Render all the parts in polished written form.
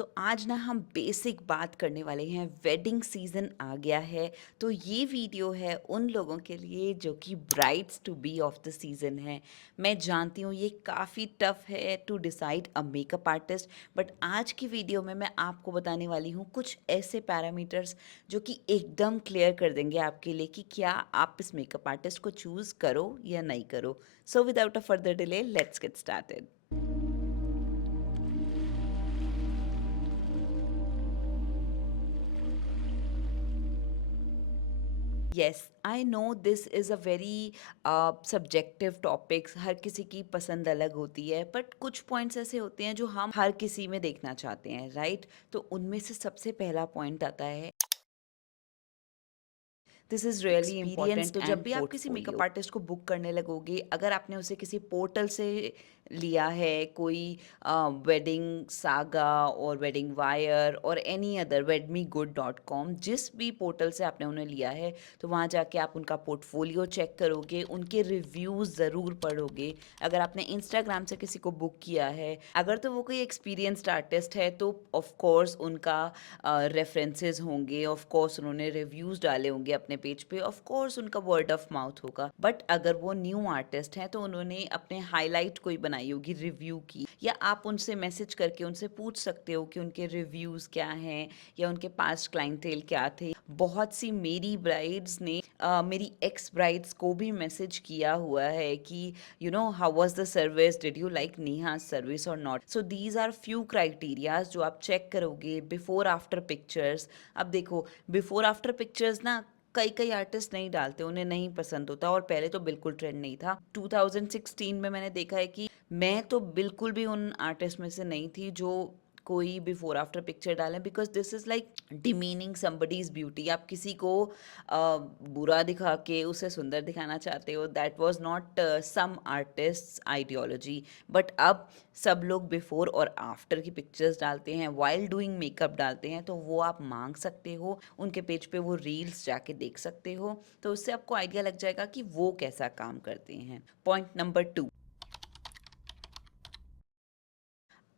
तो आज ना हम बेसिक बात करने वाले हैं। वेडिंग सीजन आ गया है, तो ये वीडियो है उन लोगों के लिए जो कि brides to be of the season है। मैं जानती हूँ ये काफ़ी टफ है to decide a makeup artist, but आज की वीडियो में मैं आपको बताने वाली हूँ कुछ ऐसे पैरामीटर्स जो कि एकदम क्लियर कर देंगे आपके लिए कि क्या आप इस मेकअप आर्टिस्ट को चूज़ करो या नहीं करो। So without a further delay, let's get started. Yes, I know this is a very subjective topics. हर किसी की पसंद अलग होती है, बट कुछ पॉइंट्स ऐसे होते हैं जो हम हर किसी में देखना चाहते हैं, राइट? तो उनमें से सबसे पहला पॉइंट आता है, this is really experience important तो जब एंड भी आप किसी मेकअप पोर्टफोलियो। आर्टिस्ट को बुक करने लगोगे, अगर आपने उसे किसी पोर्टल से लिया है, कोई वेडिंग सागा और वेडिंग वायर और एनी अदर wedmegood.com, जिस भी पोर्टल से आपने उन्हें लिया है, तो वहाँ जाके आप उनका पोर्टफोलियो चेक करोगे, उनके रिव्यूज़ ज़रूर पढ़ोगे। अगर आपने इंस्टाग्राम से किसी को बुक किया है, अगर तो वो कोई एक्सपीरियंस्ड आर्टिस्ट है, तो ऑफ कोर्स उनका रेफरेंसेस होंगे, ऑफ कोर्स उन्होंने रिव्यूज़ डाले होंगे अपने पेज पे, ऑफ कोर्स उनका वर्ड ऑफ माउथ होगा। बट अगर वो न्यू आर्टिस्ट हैं तो उन्होंने अपने हाईलाइट कोई बनाई होगी रिव्यू की, या आप उनसे मैसेज करके उनसे पूछ सकते हो कि उनके रिव्यूज़ क्या हैं या उनके पास्ट क्लाइंटेल क्या थे। बहुत सी मेरी ब्राइड्स ने मेरी एक्स ब्राइड्स को भी मैसेज किया हुआ है कि how was the service, did you like Neha service और not. So these are few criterias जो आप चेक करोगे बिफोर आफ्टर पिक्चर्स। अब देखो, बिफोर आफ्टर पिक्चर्स ना कई कई आर्टिस्ट नहीं डालते, उन्हें नहीं पसंद होता, और पहले तो बिल्कुल ट्रेंड नहीं था। 2016 में मैंने देखा है कि मैं तो बिल्कुल भी उन आर्टिस्ट में से नहीं थी जो कोई बिफोर आफ्टर पिक्चर डालें, because this is like demeaning somebody's beauty. आप किसी को बुरा दिखा के उसे सुंदर दिखाना चाहते हो, that was not some artist ideology. But अब सब लोग बिफोर और आफ्टर की पिक्चर्स डालते हैं, वाइल डूइंग मेकअप डालते हैं, तो वो आप मांग सकते हो, उनके पेज पे वो रील्स जाके देख सकते हो, तो उससे आपको आइडिया लग जाएगा कि वो कैसा काम करते हैं। पॉइंट नंबर 2,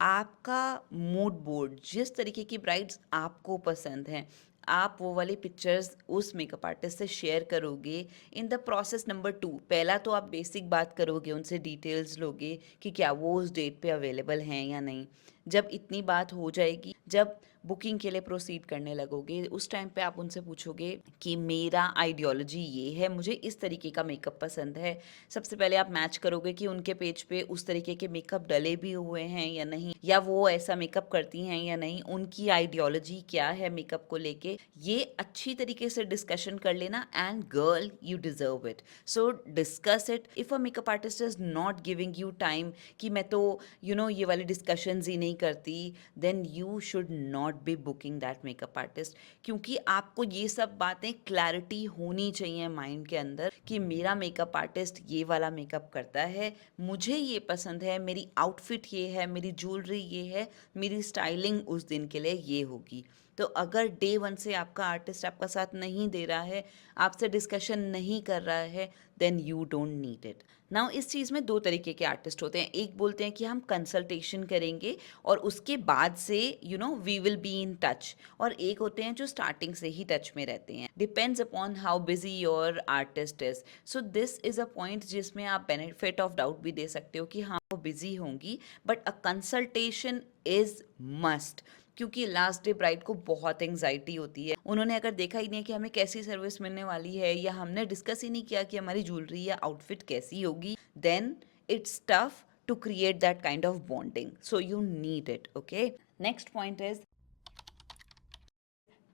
आपका मूड बोर्ड। जिस तरीके की ब्राइड्स आपको पसंद हैं, आप वो वाली पिक्चर्स उस मेकअप आर्टिस्ट से शेयर करोगे। इन द प्रोसेस नंबर 2, पहला तो आप बेसिक बात करोगे, उनसे डिटेल्स लोगे कि क्या वो उस डेट पे अवेलेबल हैं या नहीं। जब इतनी बात हो जाएगी, जब बुकिंग के लिए प्रोसीड करने लगोगे, उस टाइम पे आप उनसे पूछोगे कि मेरा आइडियोलॉजी ये है, मुझे इस तरीके का मेकअप पसंद है। सबसे पहले आप मैच करोगे कि उनके पेज पे उस तरीके के मेकअप डले भी हुए हैं या नहीं, या वो ऐसा मेकअप करती हैं या नहीं, उनकी आइडियोलॉजी क्या है मेकअप को लेके। ये अच्छी तरीके से डिस्कशन कर लेना, and girl you deserve it. So discuss it. If a makeup artist is not giving you time कि मैं तो ये वाली डिस्कशंस ही नहीं करती, then you should not be booking that makeup artist. क्योंकि आपको ये सब बातें क्लैरिटी होनी चाहिए माइंड के अंदर कि मेरा मेकअप आर्टिस्ट ये वाला मेकअप करता है, मुझे ये पसंद है, मेरी आउटफिट ये है, मेरी ज्वेलरी ये है, मेरी स्टाइलिंग उस दिन के लिए ये होगी। तो अगर डे वन से आपका आर्टिस्ट आपका साथ नहीं दे रहा है, आपसे डिस्कशन नहीं कर रहा है, then you don't need it. Now इस चीज़ में दो तरीके के आर्टिस्ट होते हैं। एक बोलते हैं कि हम कंसल्टेशन करेंगे और उसके बाद से we will be in touch, और एक होते हैं जो स्टार्टिंग से ही टच में रहते हैं। Depends upon how busy your artist is. So this is a point जिसमें आप बेनिफिट ऑफ डाउट भी दे सकते हो कि हाँ वो बिजी होंगी, but a consultation is must. क्योंकि लास्ट डे ब्राइड को बहुत एंग्जाइटी होती है, उन्होंने अगर देखा ही नहीं कि हमें कैसी सर्विस मिलने वाली है, या हमने डिस्कस ही नहीं किया कि हमारी ज्वेलरी या आउटफिट कैसी होगी, then it's tough to create that kind of bonding. So you need it, okay? Next point is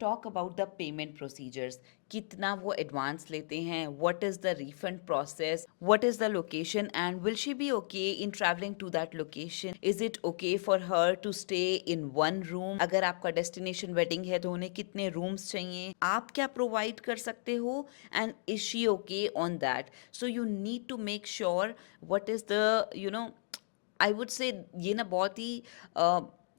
talk about the payment procedures. कितना वो एडवांस लेते हैं, what is the refund process, what is the location, and will she be okay in traveling to that location, is it okay for her to stay in one room, अगर आपका destination wedding है तो उन्हें कितने rooms चाहिए, आप क्या provide कर सकते हो, and is she okay on that. So you need to make sure what is the I would say, ये ना बहुत ही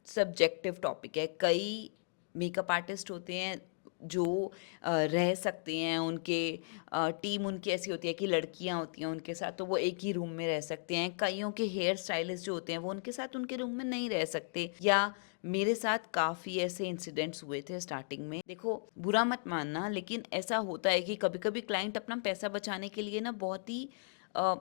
सब्जेक्टिव टॉपिक है। कई मेकअप आर्टिस्ट होते हैं जो रह सकते हैं, उनके टीम उनकी ऐसी होती है कि लड़कियां होती हैं उनके साथ, तो वो एक ही रूम में रह सकते हैं। कईयों के हेयर स्टाइलिस्ट जो होते हैं वो उनके साथ उनके रूम में नहीं रह सकते, या मेरे साथ काफ़ी ऐसे इंसिडेंट्स हुए थे स्टार्टिंग में। देखो, बुरा मत मानना, लेकिन ऐसा होता है कि कभी-कभी क्लाइंट अपना पैसा बचाने के लिए ना बहुत ही अ,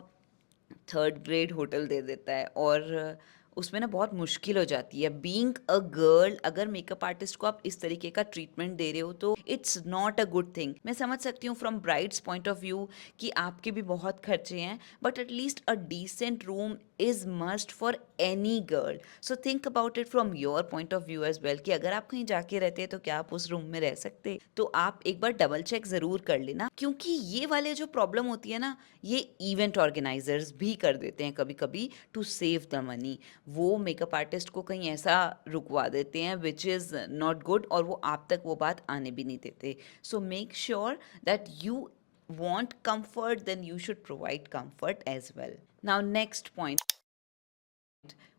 थर्ड ग्रेड होटल दे देता है, और उसमें ना बहुत मुश्किल हो जाती है। बीइंग अ गर्ल, अगर मेकअप आर्टिस्ट को आप इस तरीके का ट्रीटमेंट दे रहे हो तो it's not a good thing. मैं समझ सकती हूँ from bride's point of view कि आपके भी बहुत खर्चे हैं, but at least a decent room is must for any girl. So think about it from your point of view as well, कि अगर आप कहीं जाके रहते हैं तो क्या आप उस रूम में रह सकते? तो आप एक बार डबल चेक जरूर कर लेना, क्योंकि ये वाले जो प्रॉब्लम होती है ना, ये इवेंट ऑर्गेनाइजर्स भी कर देते हैं कभी कभी टू सेव द मनी। वो मेकअप आर्टिस्ट को कहीं ऐसा रुकवा देते हैं विच इज़ नॉट गुड, और वो आप तक वो बात आने भी नहीं देते। So make sure that you want comfort, then you should provide comfort as well. Now, next point,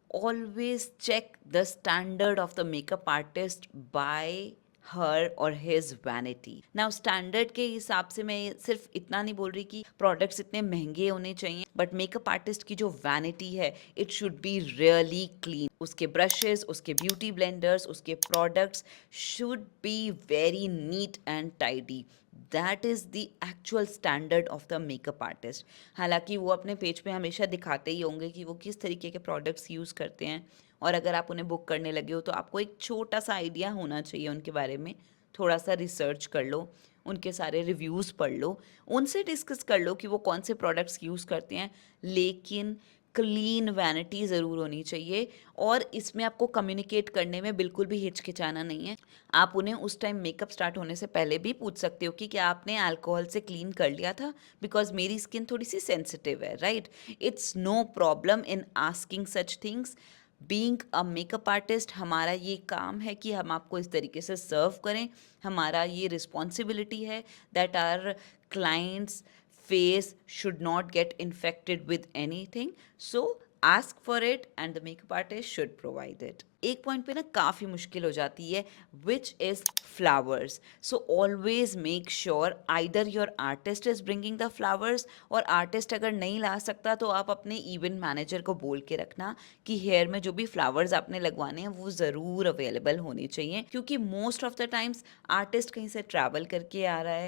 always check the standard of the makeup artist by her or his vanity. Now, standard के हिसाब से मैं सिर्फ इतना नहीं बोल रही कि प्रोडक्ट्स इतने महंगे होने चाहिए, बट मेकअप आर्टिस्ट की जो वैनिटी है, it should be really clean. उसके ब्रशेस, उसके ब्यूटी ब्लेंडर्स, उसके products should be very neat and tidy. That is the actual standard of the makeup artist. हालांकि वो अपने पेज पे हमेशा दिखाते ही होंगे कि वो किस तरीके के प्रोडक्ट्स यूज़ करते हैं, और अगर आप उन्हें बुक करने लगे हो तो आपको एक छोटा सा आइडिया होना चाहिए उनके बारे में। थोड़ा सा रिसर्च कर लो, उनके सारे रिव्यूज़ पढ़ लो, उनसे डिस्कस कर लो कि वो कौन से प्रोडक्ट्स यूज़ करते हैं, लेकिन क्लीन वैनिटी ज़रूर होनी चाहिए। और इसमें आपको कम्युनिकेट करने में बिल्कुल भी हिचकिचाना नहीं है। आप उन्हें उस टाइम मेकअप स्टार्ट होने से पहले भी पूछ सकते हो कि क्या आपने अल्कोहल से क्लीन कर लिया था, बिकॉज मेरी स्किन थोड़ी सी सेंसिटिव है, right? It's no problem in asking such things. Being a makeup artist, हमारा ये काम है कि हम आपको इस तरीके से सर्व करें। हमारा ये रिस्पॉन्सिबिलिटी है that our clients face should not get infected with anything. So ask for it and the makeup artist should provide it. एक पॉइंट पे ना काफ़ी मुश्किल हो जाती है, which is flowers. So always make sure either your artist is bringing the flowers, और artist अगर नहीं ला सकता तो आप अपने इवेंट मैनेजर को बोल के रखना कि हेयर में जो भी फ्लावर्स आपने लगवाने हैं वो ज़रूर अवेलेबल होने चाहिए, क्योंकि most of the times artist कहीं से ट्रैवल करके आ रहा है,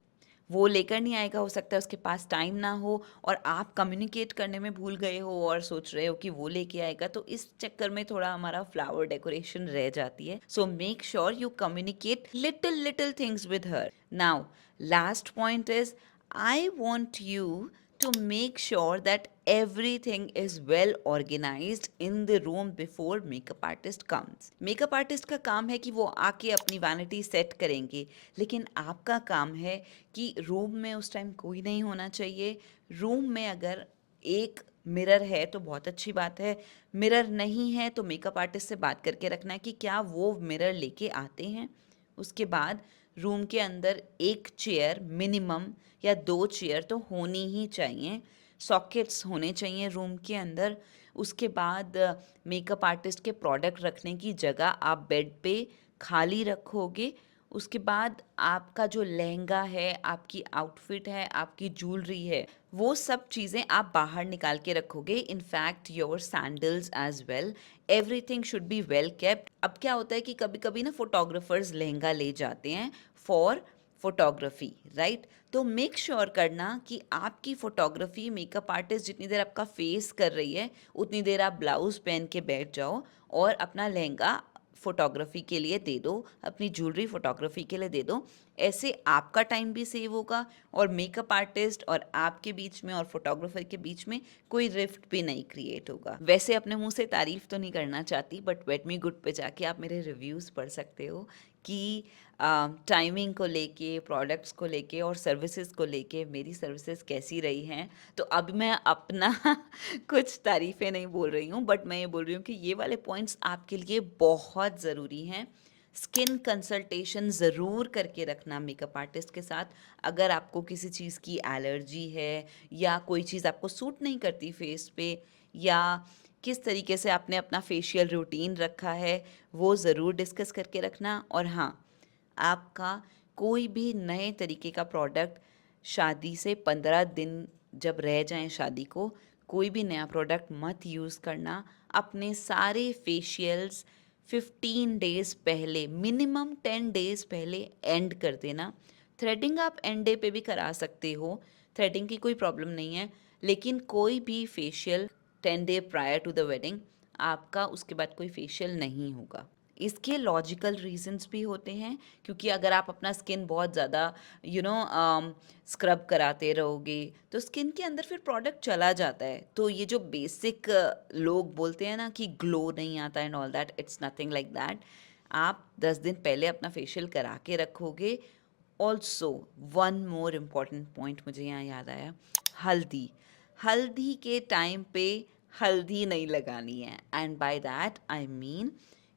वो लेकर नहीं आएगा, हो सकता है उसके पास टाइम ना हो, और आप कम्युनिकेट करने में भूल गए हो और सोच रहे हो कि वो लेके आएगा, तो इस चक्कर में थोड़ा हमारा फ्लावर डेकोरेशन रह जाती है। So make sure you communicate little little things with her. Now, last point is, I want you to make sure that everything is well organized in the room before makeup artist comes. Makeup artist का काम है कि वो आके अपनी vanity set करेंगे, लेकिन आपका काम है कि रूम में उस टाइम कोई नहीं होना चाहिए। रूम में अगर एक मिरर है तो बहुत अच्छी बात है, मिरर नहीं है तो मेकअप आर्टिस्ट से बात करके रखना है कि क्या वो मिरर लेके आते हैं। उसके बाद रूम के अंदर एक चेयर मिनिमम या दो चेयर तो होनी ही चाहिए, सॉकेट्स होने चाहिए रूम के अंदर। उसके बाद मेकअप आर्टिस्ट के प्रोडक्ट रखने की जगह आप बेड पे खाली रखोगे। उसके बाद आपका जो लहंगा है, आपकी आउटफिट है, आपकी ज्वेलरी है, वो सब चीज़ें आप बाहर निकाल के रखोगे। In fact your sandals as well, everything should be well kept. अब क्या होता है कि कभी कभी ना फोटोग्राफर्स लहंगा ले जाते हैं फॉर फोटोग्राफी, राइट? तो मेक श्योर करना कि आपकी फोटोग्राफी, मेकअप आर्टिस्ट जितनी देर आपका फेस कर रही है उतनी देर आप ब्लाउज पहन के बैठ जाओ, और अपना लहंगा फोटोग्राफी के लिए दे दो, अपनी ज्वेलरी फोटोग्राफी के लिए दे दो। ऐसे आपका टाइम भी सेव होगा, और मेकअप आर्टिस्ट और आपके बीच में और फोटोग्राफर के बीच में कोई रिफ्ट भी नहीं क्रिएट होगा। वैसे अपने मुंह से तारीफ तो नहीं करना चाहती, बट वेट मी गुड पे जाके आप मेरे रिव्यूज़ पढ़ सकते हो कि टाइमिंग को लेके, प्रोडक्ट्स को लेके और सर्विसेज को लेके मेरी सर्विसेज कैसी रही हैं। तो अब मैं अपना कुछ तारीफ़ें नहीं बोल रही हूँ, बट मैं ये बोल रही हूँ कि ये वाले पॉइंट्स आपके लिए बहुत ज़रूरी हैं। स्किन कंसल्टेशन ज़रूर करके रखना मेकअप आर्टिस्ट के साथ। अगर आपको किसी चीज़ की एलर्जी है, या कोई चीज़ आपको सूट नहीं करती फेस पे, या किस तरीके से आपने अपना फेशियल रूटीन रखा है, वो ज़रूर डिस्कस करके रखना। और हाँ, आपका कोई भी नए तरीके का प्रोडक्ट, शादी से 15 दिन जब रह जाएं शादी को, कोई भी नया प्रोडक्ट मत यूज़ करना। अपने सारे फेशियल्स 15 डेज़ पहले, मिनिमम 10 डेज़ पहले एंड कर देना। थ्रेडिंग आप एंड डे पे भी करा सकते हो, थ्रेडिंग की कोई प्रॉब्लम नहीं है, लेकिन कोई भी facial 10 day prior to the wedding आपका उसके बाद कोई फेशियल नहीं होगा। इसके लॉजिकल रीजंस भी होते हैं, क्योंकि अगर आप अपना स्किन बहुत ज़्यादा स्क्रब कराते रहोगे तो स्किन के अंदर फिर प्रोडक्ट चला जाता है। तो ये जो बेसिक लोग बोलते हैं ना कि ग्लो नहीं आता and all that, it's nothing like that. आप 10 दिन पहले अपना फेशियल करा के रखोगे। Also one more important point मुझे यहाँ याद आया, हल्दी। हल्दी के टाइम पे हल्दी नहीं लगानी है, and by that I mean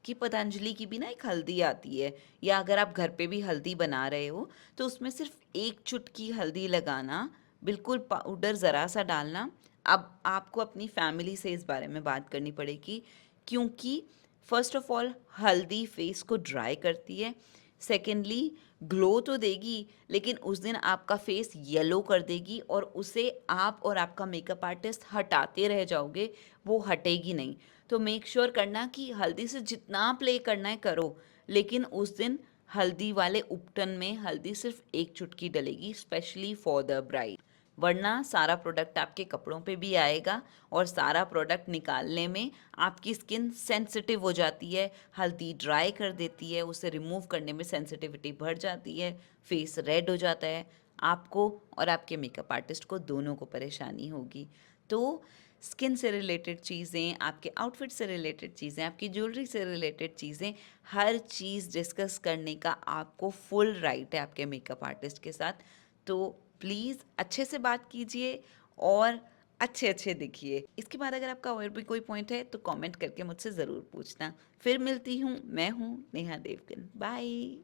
कि पतंजलि की भी ना एक हल्दी आती है, या अगर आप घर पे भी हल्दी बना रहे हो तो उसमें सिर्फ एक चुटकी हल्दी लगाना, बिल्कुल पाउडर ज़रा सा डालना। अब आपको अपनी फैमिली से इस बारे में बात करनी पड़ेगी, क्योंकि फर्स्ट ऑफ ऑल हल्दी फेस को ड्राई करती है, सेकेंडली ग्लो तो देगी लेकिन उस दिन आपका फेस येलो कर देगी और उसे आप और आपका मेकअप आर्टिस्ट हटाते रह जाओगे, वो हटेगी नहीं। तो मेक श्योर करना कि हल्दी से जितना प्ले करना है करो, लेकिन उस दिन हल्दी वाले उपटन में हल्दी सिर्फ एक चुटकी डलेगी, स्पेशली फॉर द ब्राइड। वरना सारा प्रोडक्ट आपके कपड़ों पे भी आएगा और सारा प्रोडक्ट निकालने में आपकी स्किन सेंसिटिव हो जाती है, हल्दी ड्राई कर देती है, उसे रिमूव करने में सेंसिटिविटी बढ़ जाती है, फेस रेड हो जाता है, आपको और आपके मेकअप आर्टिस्ट को दोनों को परेशानी होगी। तो स्किन से रिलेटेड चीज़ें, आपके आउटफिट से रिलेटेड चीज़ें, आपकी ज्वेलरी से रिलेटेड चीज़ें, हर चीज़ डिस्कस करने का आपको फुल राइट है आपके मेकअप आर्टिस्ट के साथ। तो प्लीज़ अच्छे से बात कीजिए और अच्छे-अच्छे दिखिए। इसके बाद अगर आपका और भी कोई पॉइंट है तो कमेंट करके मुझसे ज़रूर पूछना। फिर मिलती हूँ, मैं हूँ नेहा देवगन। बाय।